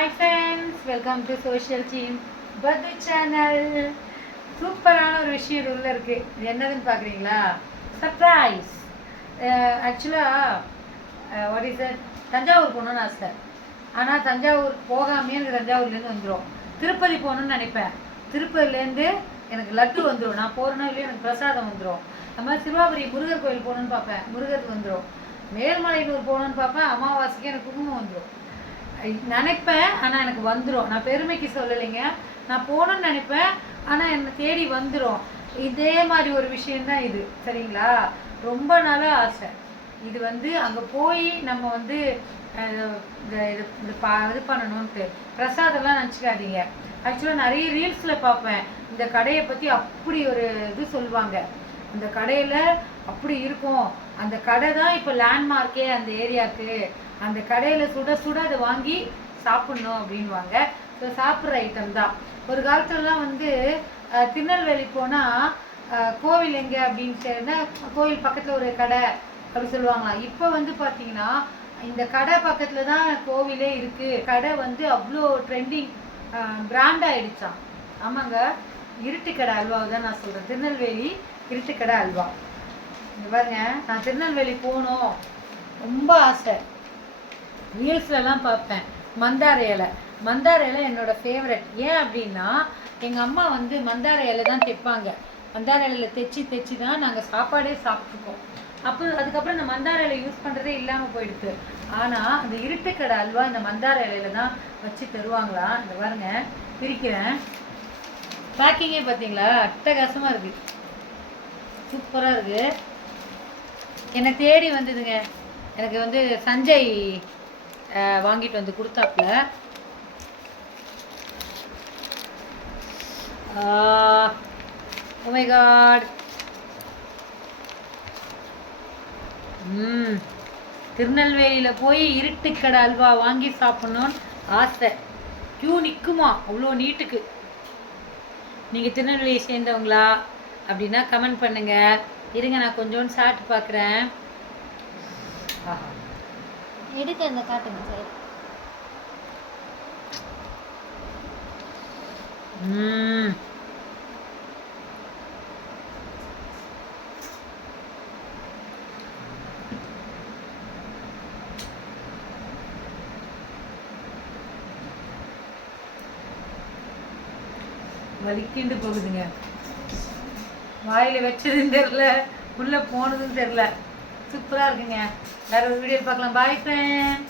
Hi friends welcome to social team birthday channel சூப்பரான ஒரு விஷயம் இது உள்ள இருக்குது இது என்னதுன்னு பார்க்குறீங்களா சர்ப்ரைஸ் ஆக்சுவலாக வாட் இஸ் it? தஞ்சாவூர் போகணுன்னு ஆசை. ஆனால் தஞ்சாவூர் போகாமே எனக்கு தஞ்சாவூர்லேருந்து வந்துடும் திருப்பதி போகணுன்னு நினைப்பேன். திருப்பதிலேருந்து எனக்கு லட்டு வந்துடும் நான் போகிறேன்னா இல்லையோ எனக்கு பிரசாதம் வந்துடும் அது மாதிரி திருவாபுரி முருகர் கோயில் போகணுன்னு பார்ப்பேன். முருகருக்கு வந்துடும் மேல்மலையனூர் போகணுன்னு பார்ப்பேன். அமாவாசைக்கு எனக்கு குங்குமம் வந்துடும் நினைப்பேன் ஆனால் எனக்கு வந்துடும் நான் பெருமைக்கு சொல்லலைங்க. நான் போகணும்னு நினைப்பேன் ஆனால் என்னை தேடி வந்துடும் இதே மாதிரி ஒரு விஷயந்தான் இது சரிங்களா? ரொம்ப நாளாக ஆசை. இது வந்து அங்கே போய் நம்ம வந்து இந்த இது இது பா இது பண்ணணும்ன்ட்டு. பிரசாதம்லாம் நினச்சிக்காதீங்க. ஆக்சுவலாக நிறைய ரீல்ஸில் பார்ப்பேன். இந்த கடையை பற்றி அப்படி ஒரு இது சொல்லுவாங்க. அந்த கடையில் அப்படி இருக்கும். அந்த கடை தான் இப்போ லேண்ட்மார்க்கே அந்த ஏரியாவுக்கு அந்த கடையில் சுட சுட அதை வாங்கி சாப்பிட்ணும் அப்படின்வாங்க ஸோ சாப்பிட்ற ஐட்டம் தான். ஒரு காலத்துலலாம் வந்து திருநெல்வேலி போனால் கோவில் எங்கே அப்படின்னு சொன்னா கோவில் பக்கத்தில் ஒரு கடை அப்படி சொல்லுவாங்களாம். இப்போ வந்து பார்த்தீங்கன்னா இந்த கடை பக்கத்தில் தான் கோவிலே இருக்குது கடை வந்து அவ்வளோ ட்ரெண்டிங் பிராண்ட் ஆகிடுச்சான் ஆமாங்க. இருட்டுக்கடை அல்வாவை தான் நான் சொல்கிறேன் திருநெல்வேலி இருட்டுக்கடை அல்வா. இந்த பாருங்க நான் திருநெல்வேலி போகணும். ரொம்ப ஆசை. ரீல்ஸ்லலாம் பார்ப்பேன். மந்தார இலை. மந்தார இலை என்னோட ஃபேவரட் ஏன் அப்படின்னா எங்கள் அம்மா வந்து மந்தார இலை தான் தைப்பாங்க. மந்தார இலையில தைச்சி தைச்சி தான் நாங்கள் சாப்பாடே சாப்பிட்ருக்கோம் அப்போ அதுக்கப்புறம் இந்த மந்தார இலை யூஸ் பண்ணுறதே இல்லாமல் போயிடுது ஆனால் அந்த இருட்டுக்கடை அல்வா இந்த மந்தார இலையில தான் வச்சு தருவாங்களா? இந்த பாருங்க பிரிக்கிறேன். பேக்கிங்கே பார்த்தீங்களா? அட்டகாசமாக இருக்குது சூப்பராக இருக்குது என்னை தேடி வந்ததுங்க. எனக்கு வந்து சஞ்சய் வாங்கிட்டு வந்து கொடுத்தாப்புல. ஓமை காட் oh ம் திருநெல்வேலியில் போய் இருட்டுக்கடை அல்வா வாங்கி சாப்பிட்ணுன்னு ஆசை. க்யூ நிற்குமா அவ்வளோ நீட்டுக்கு. நீங்கள் திருநெல்வேலியை சேர்ந்தவங்களா? அப்படின்னா கமெண்ட் பண்ணுங்கள் இருங்க நான் கொஞ்சோண்டு சாப்பிட்டு பார்க்குறேன். எடுக்க அந்த காட்டுங்க சரி வலிக்கிண்டு போகுதுங்க. வாயில் வச்சதுன்னு தெரில உள்ளே போனதுன்னு தெரில சூப்பராக இருக்குங்க. வேறு ஒரு வீடியோ பார்க்கலாம். பாய் ஃப்ரெண்ட்